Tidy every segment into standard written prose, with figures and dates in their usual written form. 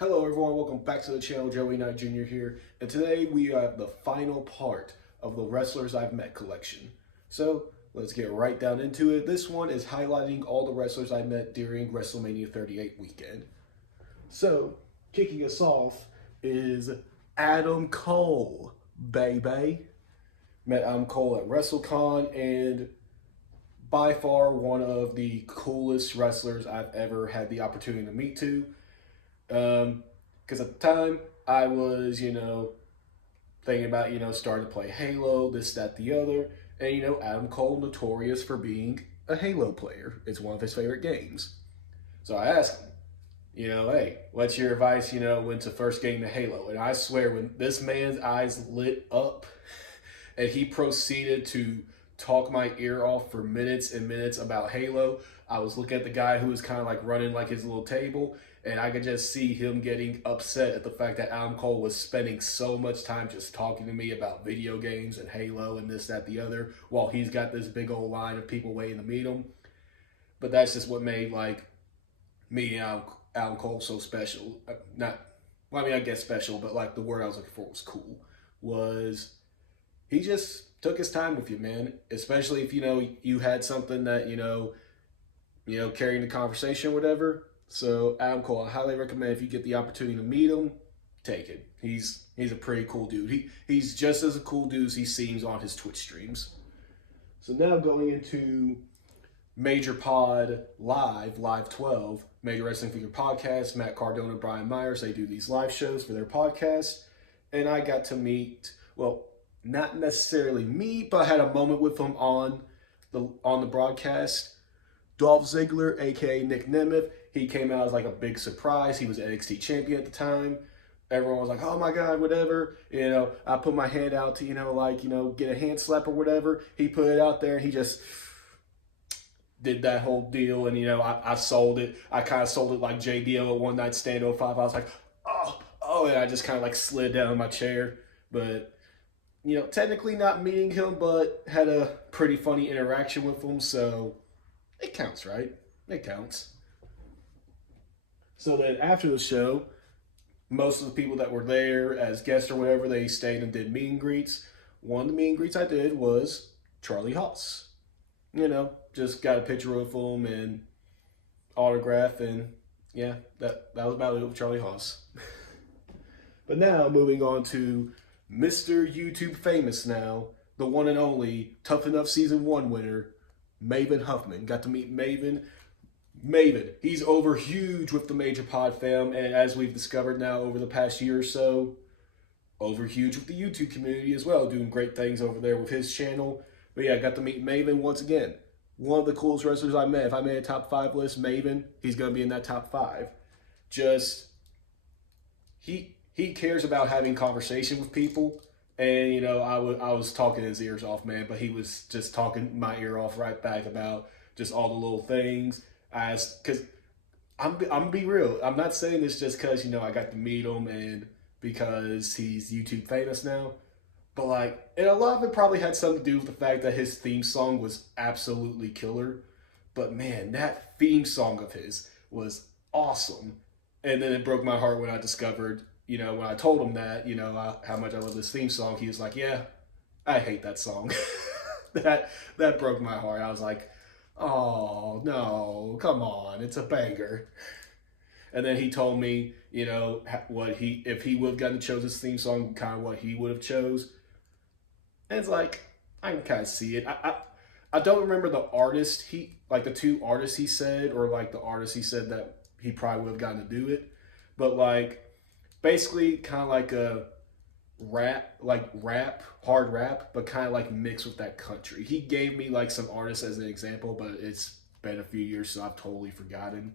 Hello everyone, welcome back to the channel. Joey Knight Jr. here, and today we have the final part of the Wrestlers I've Met collection. So let's get right down into it. This one is highlighting all the wrestlers I met during WrestleMania 38 weekend. So, kicking us off is Adam Cole, baby. Met Adam Cole at WrestleCon, and by far one of the coolest wrestlers I've ever had the opportunity to meet to. Because at the time I was, thinking about, starting to play Halo, this, that, the other. And, Adam Cole, notorious for being a Halo player. It's one of his favorite games. So I asked him, hey, what's your advice, when to first game of Halo? And I swear, when this man's eyes lit up and he proceeded to talk my ear off for minutes and minutes about Halo, I was looking at the guy who was kind of like running like his little table, and I could just see him getting upset at the fact that Adam Cole was spending so much time just talking to me about video games and Halo and this, that, the other, while he's got this big old line of people waiting to meet him. But that's just what made like meeting Adam Cole so special. Not, well, I mean, I guess special, but like the word I was looking for was cool. Was he just took his time with you, man. Especially if you had something that carrying the conversation, whatever. So Adam Cole, I highly recommend if you get the opportunity to meet him, take it. He's a pretty cool dude. He's just as a cool dude as he seems on his Twitch streams. So now going into Major Pod Live 12, Major Wrestling Figure Podcast, Matt Cardona and Brian Myers, they do these live shows for their podcast. And I got to meet, well, not necessarily meet, but I had a moment with them on the broadcast. Dolph Ziggler, aka Nick Nemeth, he came out as like a big surprise. He was NXT champion at the time. Everyone was like, "Oh my God, whatever." I put my hand out to get a hand slap or whatever. He put it out there, and he just did that whole deal. And I sold it. I kind of sold it like JBL at One Night Stand 05. I was like, oh, and I just kind of like slid down in my chair. But technically not meeting him, but had a pretty funny interaction with him. So it counts, right? It counts. So then after the show, most of the people that were there as guests or whatever, they stayed and did meet and greets. One of the meet and greets I did was Charlie Haas. Just got a picture with him and autograph, and yeah, that was about it with Charlie Haas. But now moving on to Mr. YouTube famous now, the one and only Tough Enough Season 1 winner, Maven Huffman. Got to meet Maven. He's over huge with the Major Pod fam, and as we've discovered now over the past year or so, over huge with the YouTube community as well, doing great things over there with his channel. But yeah, I got to meet Maven once again. One of the coolest wrestlers I met. If I made a top 5 list, Maven, he's going to be in that top 5. Just, he cares about having conversation with people. And I was talking his ears off, man, but he was just talking my ear off right back about just all the little things. Because I'm gonna be real. I'm not saying this just because I got to meet him and because he's YouTube famous now, but like, and a lot of it probably had something to do with the fact that his theme song was absolutely killer. But man, that theme song of his was awesome. And then it broke my heart when I discovered, when I told him that, how much I love this theme song. He was like, "Yeah, I hate that song." that broke my heart. I was like, "Oh no, come on, it's a banger." And then he told me, what if he would have gotten to chose his theme song, kind of what he would have chose. And it's like, I can kind of see it. I don't remember the artist like the 2 artists he said, or like the artist he said that he probably would have gotten to do it, but like basically kind of like a hard rap, but kind of like mixed with that country. He gave me like some artists as an example, but it's been a few years, so I've totally forgotten.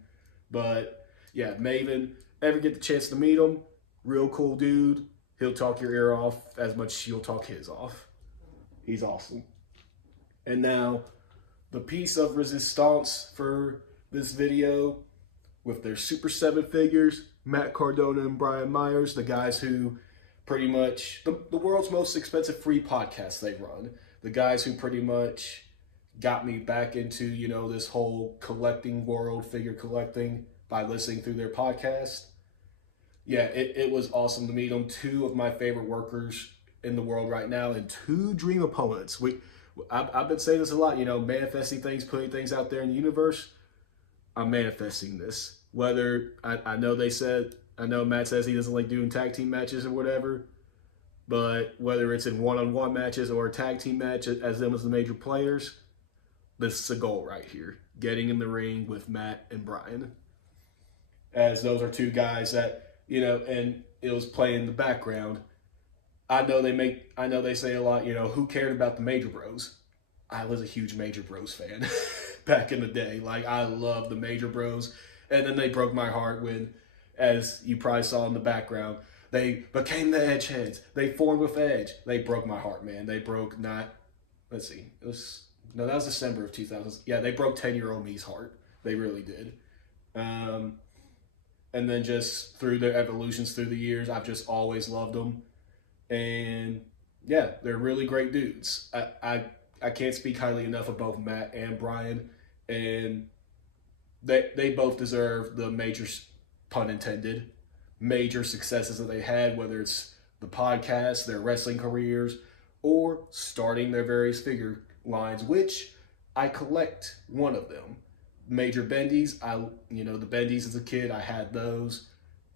But yeah, Maven, ever get the chance to meet him, real cool dude. He'll talk your ear off as much as you'll talk his off. He's awesome. And now, the piece of resistance for this video with their Super 7 figures, Matt Cardona and Brian Myers, the guys who pretty much, the world's most expensive free podcast they run. The guys who pretty much got me back into, this whole collecting world, figure collecting, by listening through their podcast. yeah, it was awesome to meet them. Two of my favorite workers in the world right now, and two dream opponents. I've been saying this a lot, you know, manifesting things, putting things out there in the universe. I'm manifesting this. Whether I know I know Matt says he doesn't like doing tag team matches or whatever, but whether it's in one-on-one matches or a tag team match as them as the major players, this is a goal right here. Getting in the ring with Matt and Brian, as those are two guys that, you know, and it was playing in the background. I know they say a lot, you know, who cared about the Major Bros? I was a huge Major Bros fan back in the day. Like, I loved the Major Bros. And then they broke my heart when, as you probably saw in the background, they became the Edge Heads. They formed with Edge. They broke my heart, man. They broke not, let's see, it was, no, that was December of 2000. Yeah, they broke 10-year-old me's heart. They really did. And then just through their evolutions through the years, I've just always loved them. And yeah, they're really great dudes. I can't speak highly enough of both Matt and Brian, and they both deserve the major, pun intended, major successes that they had, whether it's the podcast, their wrestling careers, or starting their various figure lines, which I collect one of them. Major bendies, the bendies as a kid, I had those,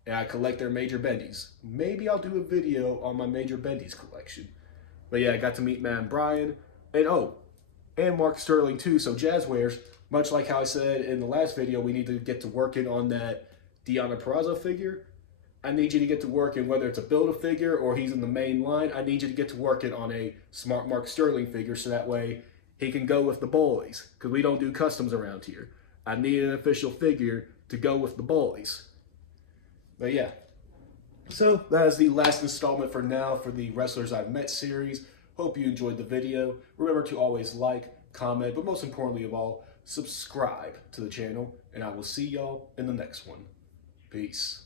and I collect their major bendies. Maybe I'll do a video on my major bendies collection. But yeah, I got to meet Matt and Brian, and Mark Sterling too. So Jazzwares, much like how I said in the last video, we need to get to working on that Deonna Purrazzo figure. I need you to get to working, whether it's a Build-A-Figure or he's in the main line, I need you to get to working on a Smart Mark Sterling figure so that way he can go with the boys, because we don't do customs around here. I need an official figure to go with the boys. But yeah, so that is the last installment for now for the Wrestlers I've Met series. Hope you enjoyed the video. Remember to always like, comment, but most importantly of all, subscribe to the channel, and I will see y'all in the next one. Peace.